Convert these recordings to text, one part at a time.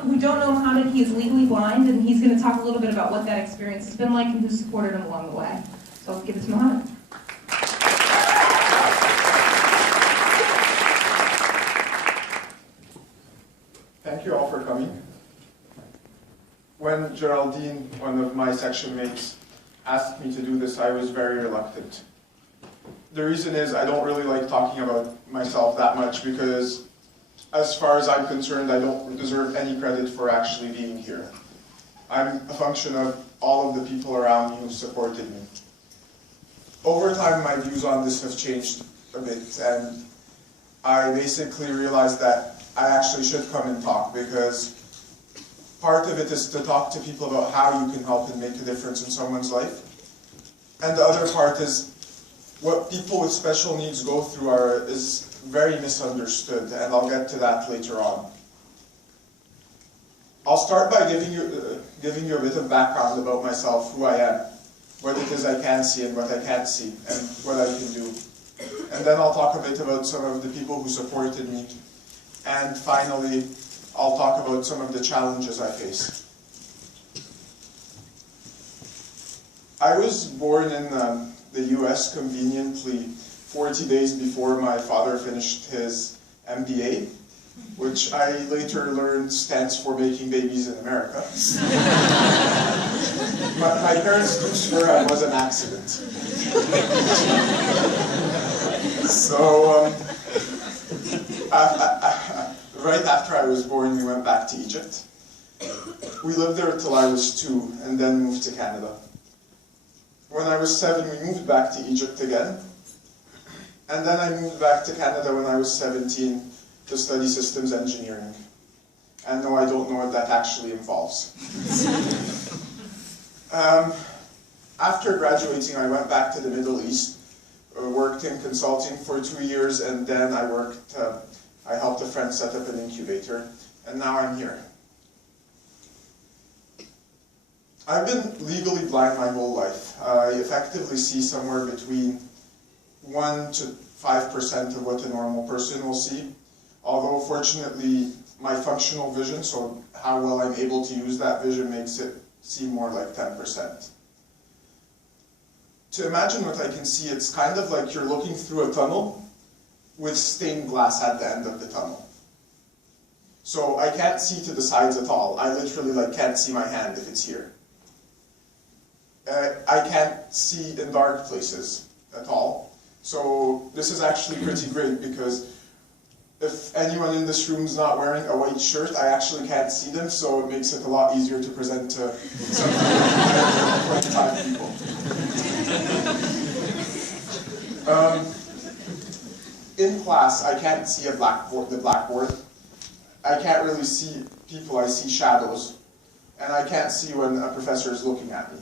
who don't know Mohammed, he is legally blind, and he's going to talk a little bit about what that experience has been like and who supported him along the way. So let's give it to Mohammed. Thank you all for coming. When Geraldine, one of my section mates, asked me to do this, I was very reluctant. The reason is I don't really like talking about myself that much because, as far as I'm concerned, I don't deserve any credit for actually being here. I'm a function of all of the people around me who supported me. Over time, my views on this have changed a bit, and I basically realized that I actually should come and talk because part of it is to talk to people about how you can help and make a difference in someone's life. And the other part is what people with special needs go through is very misunderstood, and I'll get to that later on. I'll start by giving you a bit of background about myself, who I am, what it is I can see and what I can't see, and what I can do. And then I'll talk a bit about some of the people who supported me. And finally, I'll talk about some of the challenges I face. I was born in the US conveniently 40 days before my father finished his MBA, which I later learned stands for Making Babies in America. My parents do swear I was an accident. So, right after I was born, we went back to Egypt. We lived there till I was 2, and then moved to Canada. When I was 7, we moved back to Egypt again. And then I moved back to Canada when I was 17 to study systems engineering. And no, I don't know what that actually involves. After graduating, I went back to the Middle East, worked in consulting for 2 years, and then I helped a friend set up an incubator, and now I'm here. I've been legally blind my whole life. I effectively see somewhere between 1 to 5% of what a normal person will see, although fortunately my functional vision, so how well I'm able to use that vision, makes it seem more like 10%. To imagine what I can see, it's kind of like you're looking through a tunnel with stained glass at the end of the tunnel. So I can't see to the sides at all. I literally can't see my hand if it's here. I can't see in dark places at all. So this is actually pretty great because if anyone in this room is not wearing a white shirt, I actually can't see them, so it makes it a lot easier to present to some 25 people. In class, I can't see the blackboard. I can't really see people, I see shadows. And I can't see when a professor is looking at me.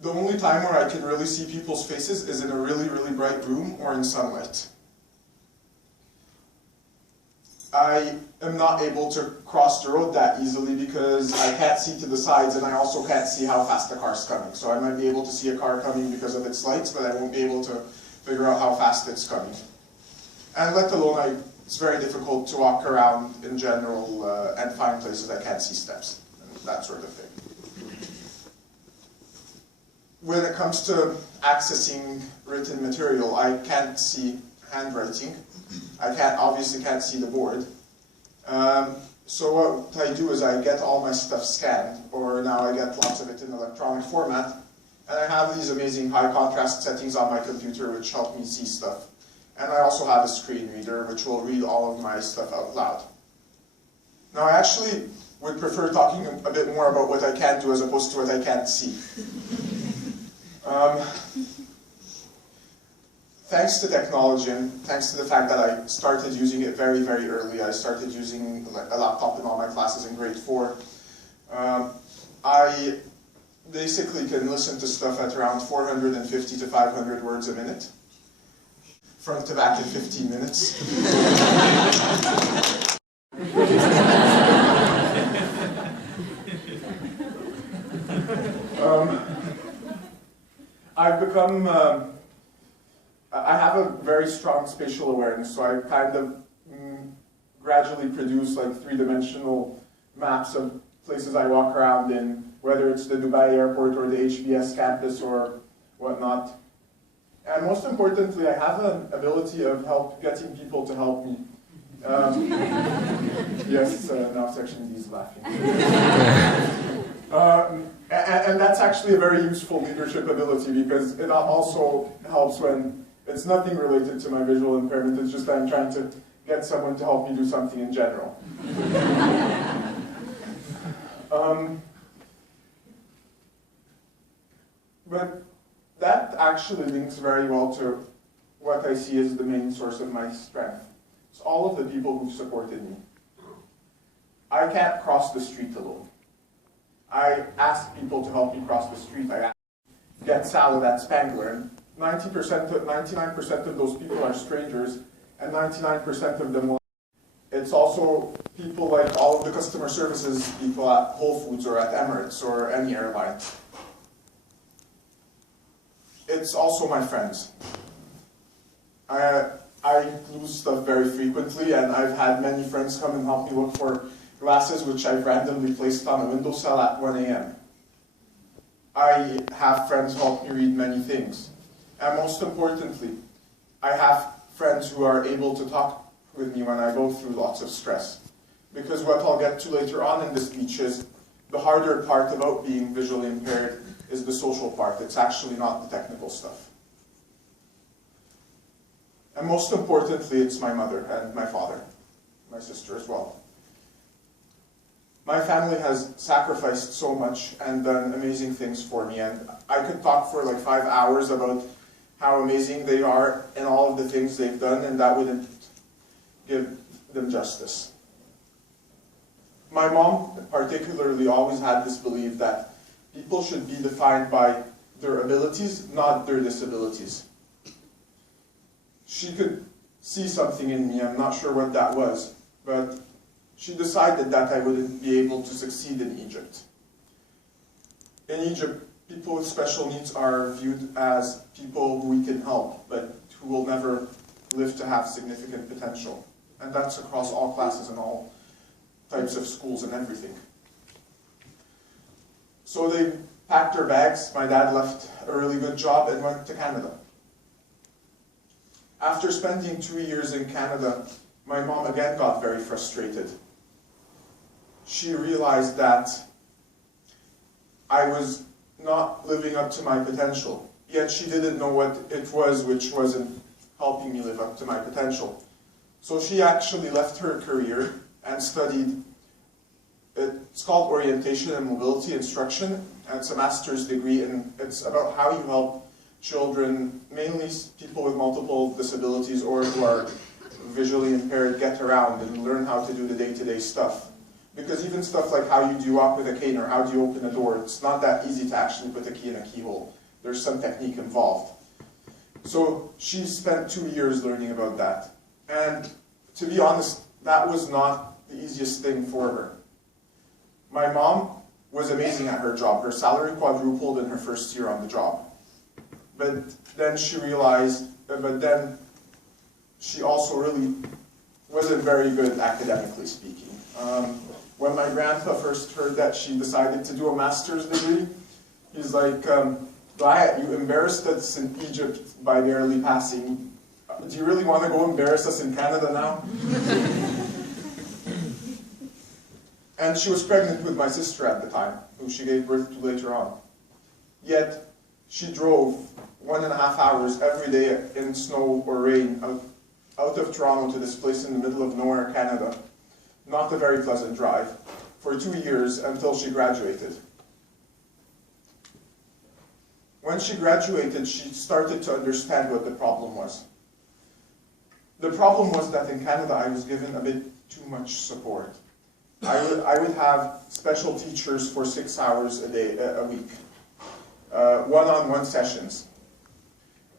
The only time where I can really see people's faces is in a really, really bright room or in sunlight. I am not able to cross the road that easily because I can't see to the sides, and I also can't see how fast the car's coming. So I might be able to see a car coming because of its lights, but I won't be able to figure out how fast it's coming. And let alone, it's very difficult to walk around in general and find places I can't see steps, and that sort of thing. When it comes to accessing written material, I can't see handwriting. I obviously can't see the board. So what I do is I get all my stuff scanned, or now I get lots of it in electronic format, and I have these amazing high contrast settings on my computer which help me see stuff. And I also have a screen reader which will read all of my stuff out loud. Now I actually would prefer talking a bit more about what I can do as opposed to what I can't see. Thanks to technology and thanks to the fact that I started using it very, very early, I started using a laptop in all my classes in grade 4. I basically can listen to stuff at around 450 to 500 words a minute, front to back in 15 minutes. I've become, I have a very strong spatial awareness, so I kind of gradually produce like three-dimensional maps of places I walk around in, whether it's the Dubai airport or the HBS campus or whatnot. And most importantly, I have an ability of getting people to help me. Yes, now Section D is laughing. And that's actually a very useful leadership ability because it also helps when it's nothing related to my visual impairment, it's just that I'm trying to get someone to help me do something in general. But that actually links very well to what I see as the main source of my strength. It's all of the people who've supported me. I can't cross the street alone. I ask people to help me cross the street. I get salad at Spangler, and 99% of those people are strangers, and 99% of them will. It's also people like all of the customer services people at Whole Foods or at Emirates or any airline. It's also my friends. I lose stuff very frequently, and I've had many friends come and help me look for glasses which I've randomly placed on a windowsill at 1 a.m. I have friends help me read many things. And most importantly, I have friends who are able to talk with me when I go through lots of stress. Because what I'll get to later on in this speech is the harder part about being visually impaired is the social part. It's actually not the technical stuff. And most importantly, it's my mother and my father, my sister as well. My family has sacrificed so much and done amazing things for me, and I could talk for like 5 hours about how amazing they are and all of the things they've done, and that wouldn't give them justice. My mom particularly always had this belief that people should be defined by their abilities, not their disabilities. She could see something in me, I'm not sure what that was, but she decided that I wouldn't be able to succeed in Egypt. In Egypt, people with special needs are viewed as people who we can help, but who will never live to have significant potential. And that's across all classes and all types of schools and everything. So they packed their bags, my dad left a really good job and went to Canada. After spending 2 years in Canada, my mom again got very frustrated. She realized that I was not living up to my potential, yet she didn't know what it was which wasn't helping me live up to my potential. So she actually left her career and studied, it's called Orientation and Mobility Instruction, and it's a master's degree, and it's about how you help children, mainly people with multiple disabilities or who are visually impaired, get around and learn how to do the day-to-day stuff. Because even stuff like how do you walk with a cane or how do you open a door, it's not that easy to actually put a key in a keyhole. There's some technique involved. So she spent 2 years learning about that. And to be honest, that was not the easiest thing for her. My mom was amazing at her job. Her salary quadrupled in her first year on the job. But then she realized, she also really wasn't very good academically speaking. When my grandpa first heard that she decided to do a master's degree, he's like, Wyatt, you embarrassed us in Egypt by barely passing. Do you really want to go embarrass us in Canada now? And she was pregnant with my sister at the time, who she gave birth to later on. Yet, she drove 1.5 hours every day in snow or rain out of Toronto to this place in the middle of nowhere, Canada. Not a very pleasant drive, for 2 years until she graduated. When she graduated, she started to understand what the problem was. The problem was that in Canada I was given a bit too much support. I would have special teachers for 6 hours a week, one-on-one sessions.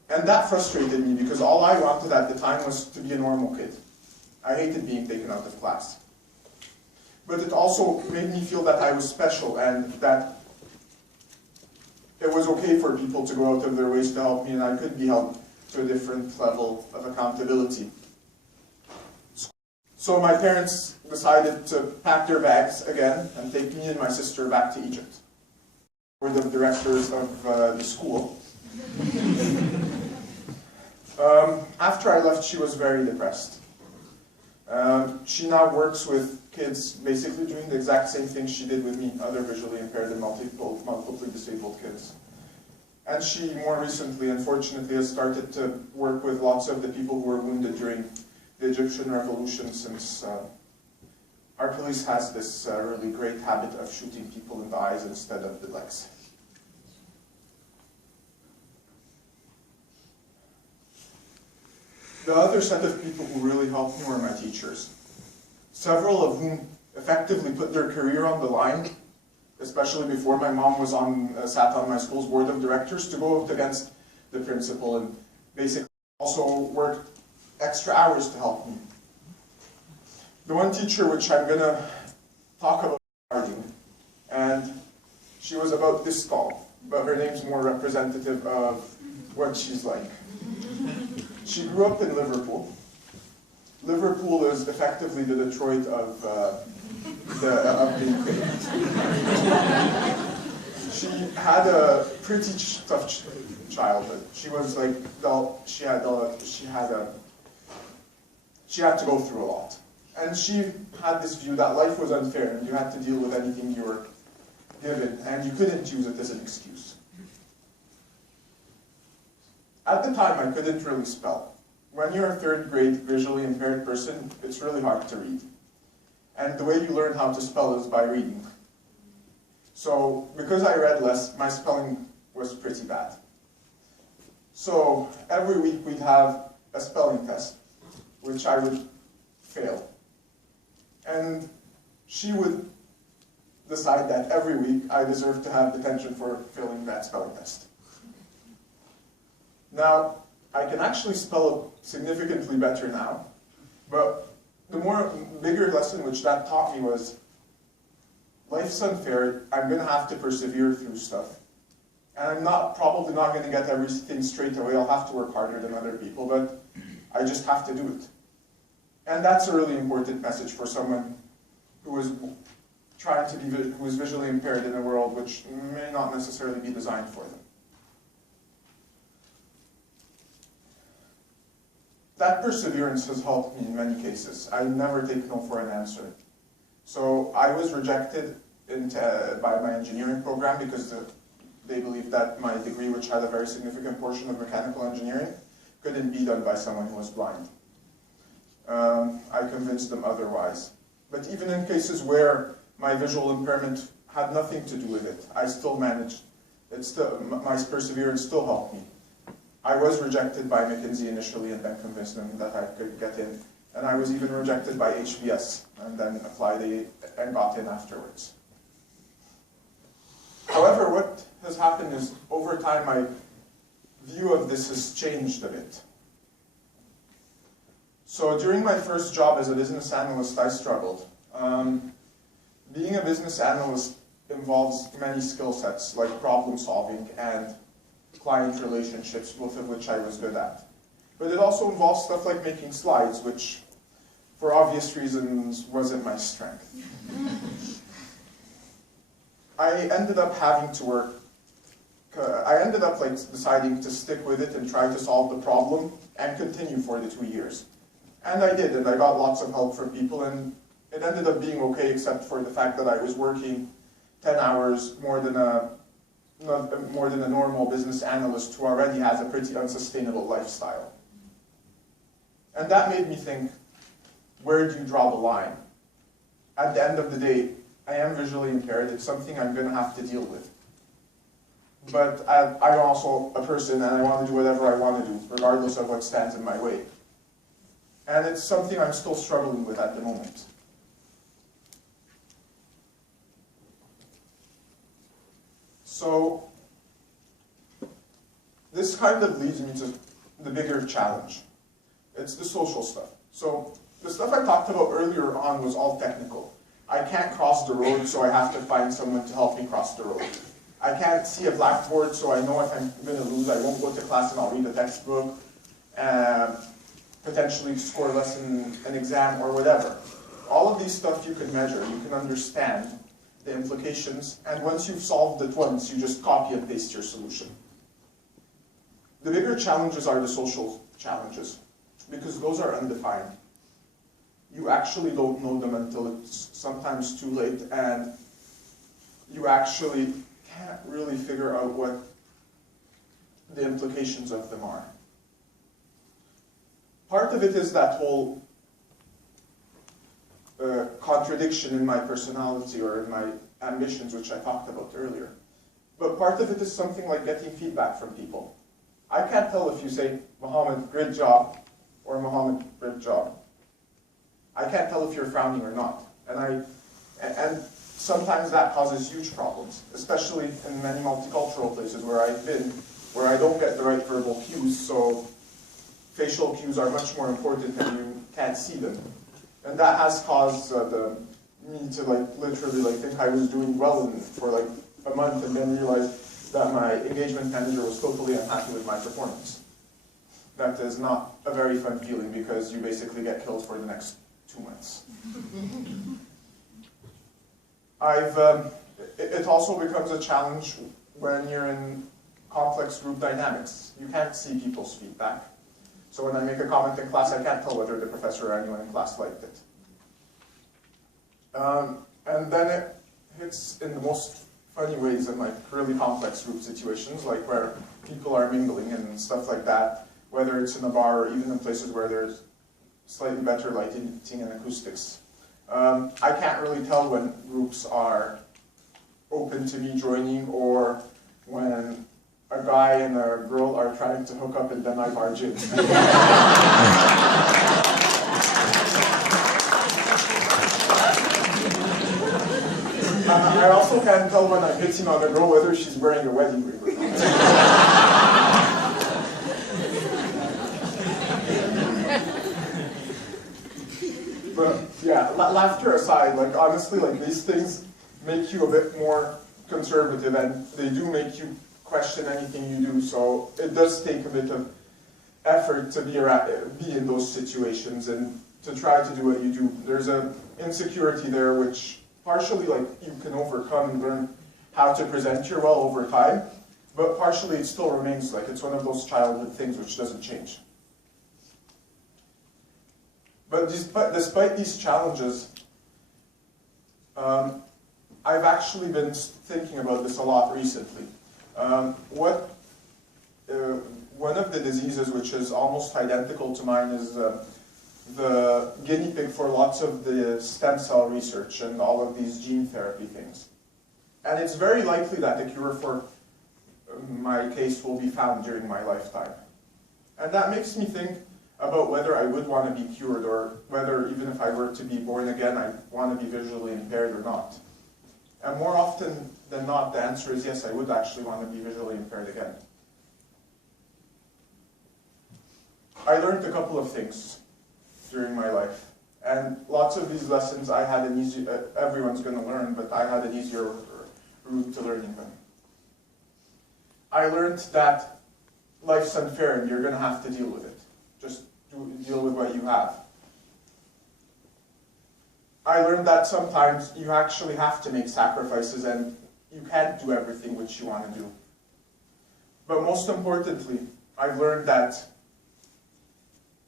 And that frustrated me because all I wanted at the time was to be a normal kid. I hated being taken out of class. But it also made me feel that I was special and that it was okay for people to go out of their ways to help me and I could be held to a different level of accountability. So my parents decided to pack their bags again and take me and my sister back to Egypt. We're the directors of the school. After I left, she was very depressed. She now works with kids basically doing the exact same thing she did with me, other visually impaired and multiply disabled kids. And she more recently, unfortunately, has started to work with lots of the people who were wounded during the Egyptian revolution, since our police has this really great habit of shooting people in the eyes instead of the legs. The other set of people who really helped me were my teachers, several of whom effectively put their career on the line, especially before my mom was sat on my school's board of directors, to go out against the principal and basically also worked extra hours to help me. The one teacher which I'm going to talk about, and she was about this tall, but her name's more representative of what she's like. She grew up in Liverpool. Liverpool is effectively the Detroit of the UK. She had a pretty tough childhood. She was like, she had to go through a lot. And she had this view that life was unfair and you had to deal with anything you were given, and you couldn't use it as an excuse. At the time, I couldn't really spell. When you're a third grade visually impaired person, it's really hard to read. And the way you learn how to spell is by reading. So, because I read less, my spelling was pretty bad. So, every week we'd have a spelling test, which I would fail. And she would decide that every week I deserved to have detention for failing that spelling test. Now, I can actually spell significantly better now, but the bigger lesson which that taught me was, life's unfair, I'm going to have to persevere through stuff. And I'm probably not going to get everything straight away, I'll have to work harder than other people, but I just have to do it. And that's a really important message for someone who is trying to be, who is visually impaired in a world which may not necessarily be designed for them. That perseverance has helped me in many cases. I never take no for an answer. So I was rejected by my engineering program because they believed that my degree, which had a very significant portion of mechanical engineering, couldn't be done by someone who was blind. I convinced them otherwise. But even in cases where my visual impairment had nothing to do with it, I still managed. My perseverance still helped me. I was rejected by McKinsey initially and then convinced them that I could get in. And I was even rejected by HBS and then applied and got in afterwards. However, what has happened is over time my view of this has changed a bit. So during my first job as a business analyst, I struggled. Being a business analyst involves many skill sets like problem solving and client relationships, both of which I was good at. But it also involves stuff like making slides, which, for obvious reasons, wasn't my strength. I ended up deciding to stick with it and try to solve the problem and continue for the 2 years. And I did, and I got lots of help from people, and it ended up being okay, except for the fact that I was working 10 hours more than a normal business analyst who already has a pretty unsustainable lifestyle. And that made me think, where do you draw the line? At the end of the day, I am visually impaired. It's something I'm going to have to deal with. But I'm also a person and I want to do whatever I want to do, regardless of what stands in my way. And it's something I'm still struggling with at the moment. So, this kind of leads me to the bigger challenge. It's the social stuff. So, the stuff I talked about earlier on was all technical. I can't cross the road, so I have to find someone to help me cross the road. I can't see a blackboard, so I know if I'm going to lose, I won't go to class and I'll read a textbook. potentially score less in an exam or whatever. All of these stuff you can measure, you can understand the implications, and once you've solved it once, you just copy and paste your solution. The bigger challenges are the social challenges, because those are undefined. You actually don't know them until it's sometimes too late, and you actually can't really figure out what the implications of them are. Part of it is that whole contradiction in my personality or in my ambitions, which I talked about earlier. But part of it is something like getting feedback from people. I can't tell if you say, Mohammed, great job, or Mohammed, great job. I can't tell if you're frowning or not. And sometimes that causes huge problems, especially in many multicultural places where I've been, where I don't get the right verbal cues, so facial cues are much more important and you can't see them. And that has caused me to literally think I was doing well for a month and then realize that my engagement manager was totally unhappy with my performance. That is not a very fun feeling because you basically get killed for the next 2 months. It also becomes a challenge when you're in complex group dynamics. You can't see people's feedback. So when I make a comment in class, I can't tell whether the professor or anyone in class liked it. And then it hits in the most funny ways in really complex group situations, like where people are mingling and stuff like that, whether it's in a bar or even in places where there's slightly better lighting and acoustics. I can't really tell when groups are open to me joining or when a guy and a girl are trying to hook up and then I barge in. I also can't tell when I'm hitting on a girl whether she's wearing a wedding ring or not. But yeah, laughter aside, honestly, these things make you a bit more conservative and they do make you question anything you do, so it does take a bit of effort to be in those situations and to try to do what you do. There's an insecurity there which partially you can overcome and learn how to present your well over time, but partially it still remains it's one of those childhood things which doesn't change. But despite these challenges, I've actually been thinking about this a lot recently. One of the diseases which is almost identical to mine is the guinea pig for lots of the stem cell research and all of these gene therapy things. And it's very likely that the cure for my case will be found during my lifetime. And that makes me think about whether I would want to be cured or whether even if I were to be born again, I want to be visually impaired or not. And more often than not, the answer is yes, I would actually want to be visually impaired again. I learned a couple of things during my life. And lots of these lessons I had an easy, everyone's going to learn, but I had an easier route to learning them. I learned that life's unfair and you're going to have to deal with it. Just deal with what you have. I learned that sometimes you actually have to make sacrifices and you can't do everything which you want to do. But most importantly, I've learned that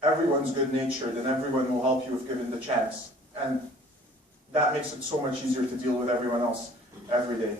everyone's good-natured and everyone will help you if given the chance. And that makes it so much easier to deal with everyone else every day.